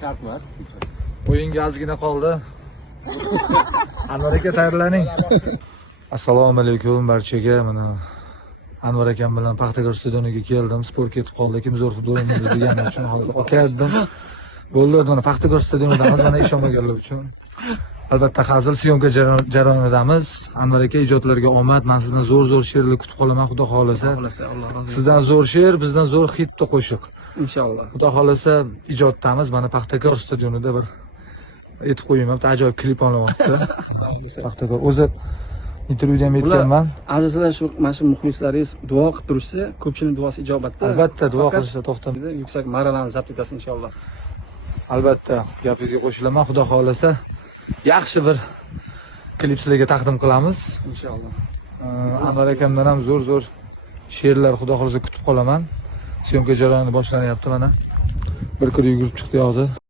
shart emas. O'yinga ozgina qoldi. Anvar aka tayyorlaning. Assalomu alaykum barchaga. Mana Anvar akam bilan Paxtakor stadioniga keldim. Sport ketib qoldi. Kim zo'r futbol o'ynaymiz deganim uchun hozir keldim. Bo'ldi, mana Paxtakor stadionidamiz, mana ishonmaganlar uchun. Albatta hazil syomka jarayonidamiz. Anvar aka ijodlarga omad. Men sizdan zo'r she'rlar kutib qolaman, xudo xolasa. Alloh razı olsun. Sizdan zo'r she'r, bizdan zo'r hitto qo'shiq. İnşallah. Xudo xolasa ijoddamiz. Mana Paxtakor stadionida bir aytib qo'ymayapti, ajoyib klip olyapti. Paxtakor o'zi intervyuda ham aytganman. Azizlar, mana shu muxlislaringiz duo qilib turishsa, ko'pchilik duosi ijobatda. Albatta duo qilishsa to'xtamaydi. Yuksak marralarni zabt etasiz inshaalloh. Albatta gapingizga qo'shilaman. Xudo xolasa yaxshi bir klip sizlarga taqdim qilamiz. İnşallah. Anvar akamdan ham zo'r she'rlar xudo xolasa kutib qolaman. Syomka jarayoni boshlanyapti mana. Bir kir yugurib chiqdi hozir.